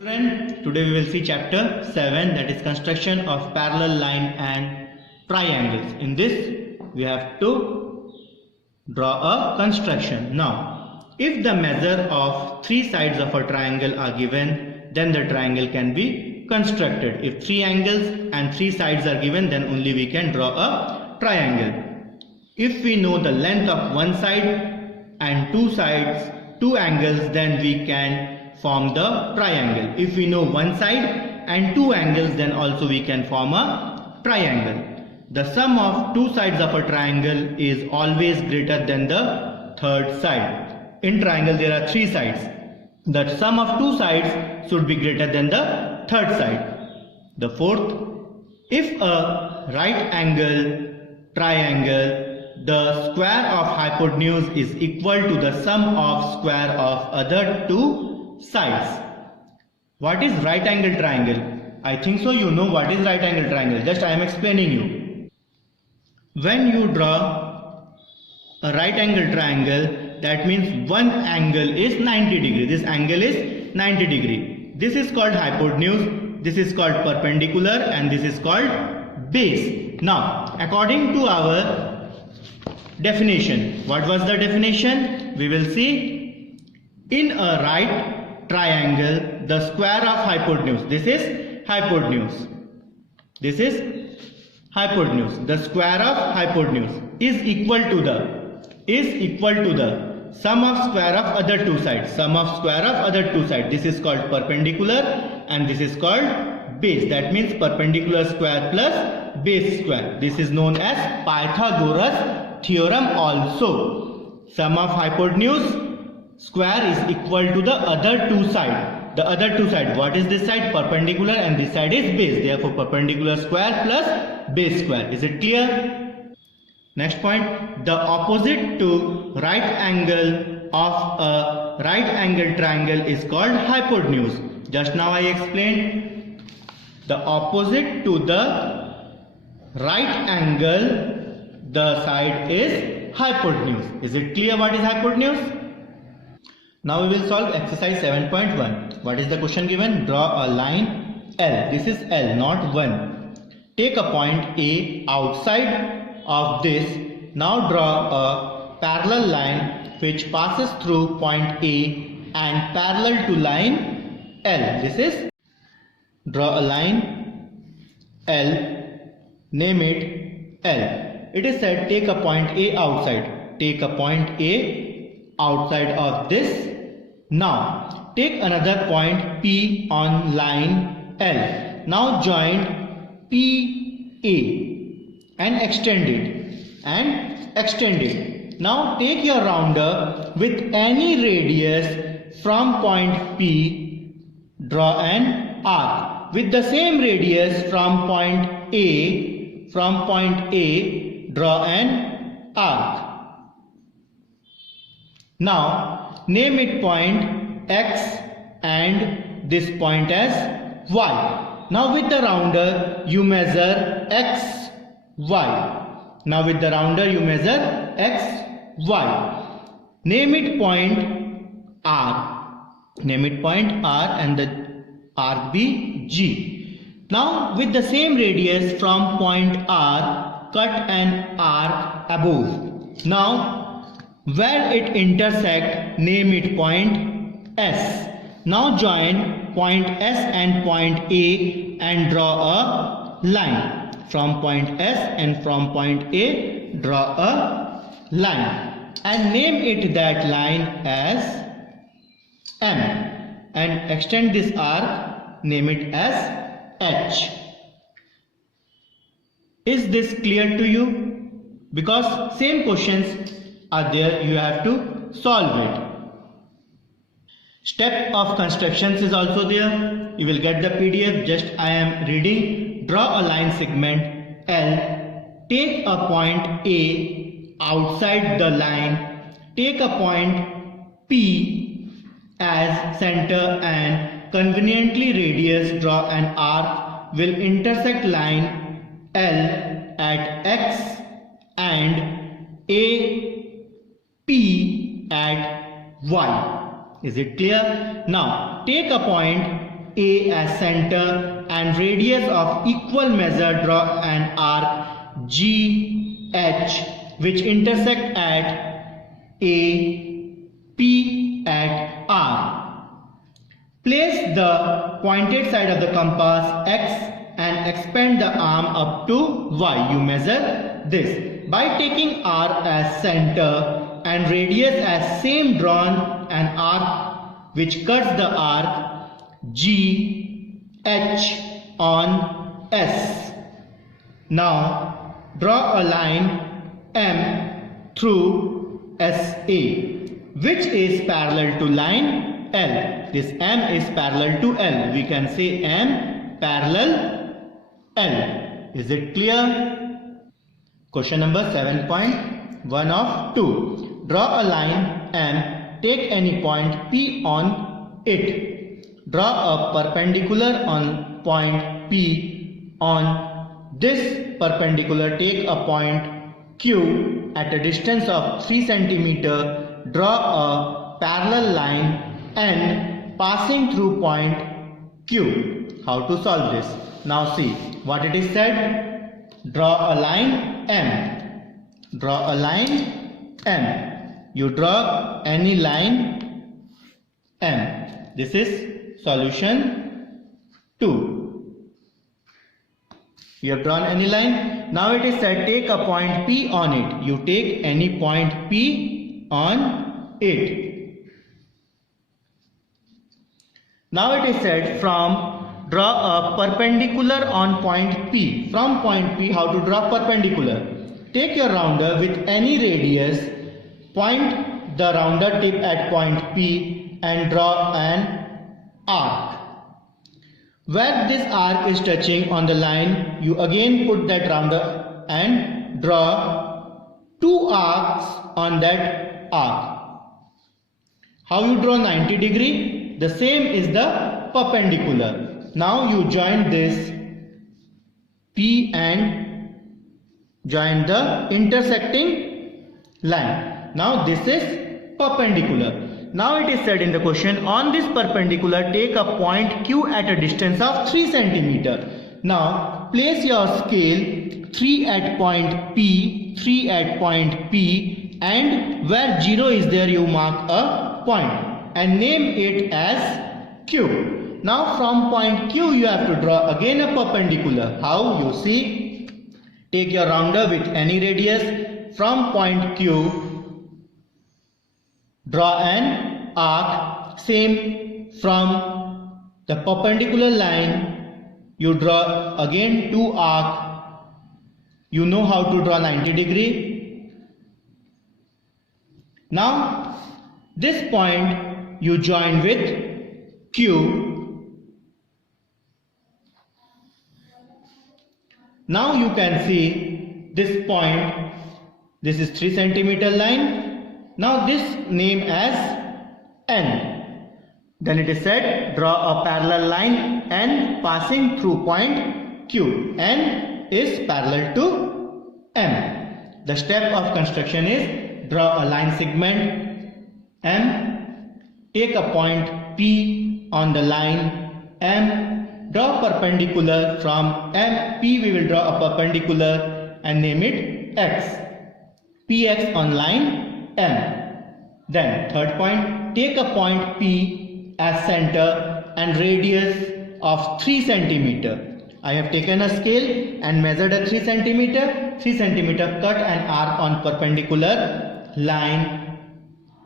Children, today we will see chapter 7, that is construction of parallel line and triangles. In this we have to draw a construction. Now if the measure of three sides of a triangle are given, then the triangle can be constructed. If three angles and three sides are given, then only we can draw a triangle. If we know the length of one side and two sides, two angles, then we can form the triangle. If we know one side and two angles, then also we can form a triangle. The sum of two sides of a triangle is always greater than the third side. In triangle there are three sides. The sum of two sides should be greater than the third side. The fourth, if a right angle triangle, the square of hypotenuse is equal to the sum of square of other two sides. What is right angle triangle? I think so you know what is right angle triangle. Just I am explaining you. When you draw a right angle triangle, that means one angle is 90 degree. This angle is 90 degree. This is called hypotenuse. This is called perpendicular, and this is called base. Now according to our definition, what was the definition? We will see. In a right triangle, the square of hypotenuse, this is hypotenuse, this is hypotenuse, the square of hypotenuse is equal to the sum of square of other two sides, sum of square of other two sides. This is called perpendicular and this is called base. That means perpendicular square plus base square. This is known as Pythagoras theorem also. Sum of hypotenuse square is equal to the other two side. The other two side, what is this side? Perpendicular, and this side is base. Therefore perpendicular square plus base square. Is it clear? Next point, the opposite to right angle of a right angle triangle is called hypotenuse. Just now I explained. The opposite to the right angle, the side is hypotenuse. Is it clear what is hypotenuse? Now we will solve exercise 7.1. What is the question given? Draw a line L. This is L, not 1. Take a point A outside of this. Now draw a parallel line which passes through point A and parallel to line L. This is, draw a line L, name it L. It is said take a point A outside. Take a point A outside of this. Now take another point P on line L. Now join PA and extend it. Now take your rounder with any radius from point P, draw an arc with the same radius from point A, draw an arc. Now name it point X and this point as Y. Now with the rounder you measure X, Y. Now with the rounder you measure X, Y. Name it point R. Name it point R and the arc be G. Now with the same radius from point R, cut an arc above. Now where it intersect, name it point S. Now join point S and point A and draw a line. From point S and from point A, draw a line and name it that line as M and extend this arc, name it as H. Is this clear to you? Because same questions are there, you have to solve it. Step of constructions is also there. You will get the PDF. Just I am reading. Draw a line segment L. Take a point A outside the line. Take a point P as center and conveniently radius. Draw an arc. Will intersect line L at X and A P at Y. Is it clear? Now take a point A as center and radius of equal measure, draw an arc GH which intersect at A, P at R. Place the pointed side of the compass X and expand the arm up to Y. You measure this. By taking R as center and radius as same, drawn an arc which cuts the arc GH on S. Now draw a line M through SA which is parallel to line L. This M is parallel to L. We can say M parallel L. Is it clear? Question number 7.1 of 2. Draw a line M. Take any point P on it. Draw a perpendicular on point P. On this perpendicular, take a point Q at a distance of 3 cm. Draw a parallel line N passing through point Q. How to solve this? Now see what it is said. Draw a line M. Draw a line M. You draw any line M. This is solution 2. You have drawn any line. Now it is said take a point P on it. You take any point P on it. Now it is said draw a perpendicular on point P. From point P, how to draw perpendicular? Take your rounder with any radius, point the rounder tip at point P and draw an arc. Where this arc is touching on the line, you again put that rounder and draw 2 arcs on that arc. How you draw 90 degree? The same is the perpendicular. Now you join this P and join the intersecting line. Now this is perpendicular. Now it is said in the question, on this perpendicular take a point Q at a distance of 3 cm. Now place your scale 3 at point P, 3 at point P, and where 0 is there you mark a point and name it as Q. Now from point Q you have to draw again a perpendicular. How? You see, take your rounder with any radius. From point Q, draw an arc. Same from the perpendicular line, you draw again 2 arcs. You know how to draw 90 degree. Now this point you join with Q. Now you can see this point. This is 3 cm line. Now this name as N. Then it is said draw a parallel line N passing through point Q. N is parallel to M. The step of construction is draw a line segment M. Take a point P on the line M. Draw perpendicular from M. P we will draw a perpendicular and name it X. PX on line M. Then third point, take a point P as center and radius of 3 cm. I have taken a scale and measured a 3 cm. 3 cm cut an arc on perpendicular line,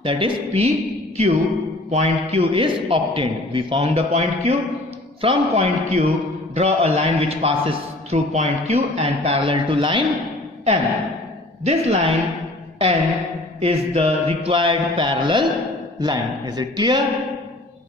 that is PQ. Point Q is obtained. We found the point Q. From point Q, draw a line which passes through point Q and parallel to line N. This line N is the required parallel line. Is it clear?